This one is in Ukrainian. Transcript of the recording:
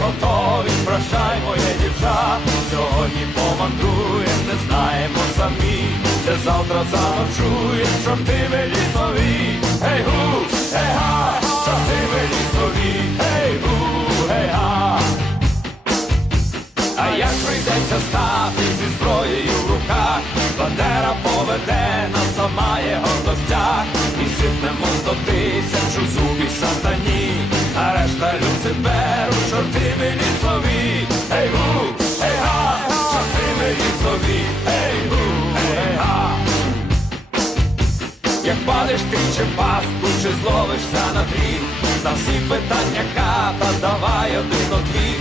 готові, прощай, моє дівча. Сьогодні помандруєм, не знаємо самі, де завтра заночуєм, чортиви лісові. Гей гу, гей га, чортиви лісові, гей гу, гей га. А як прийдеться стати зі зброєю в руках, Бандера поведе нас сама є гордостях, і сипнемо сто тисяч чи пастку, чи зловишся на дріт. На всі питання ката давай один отвіт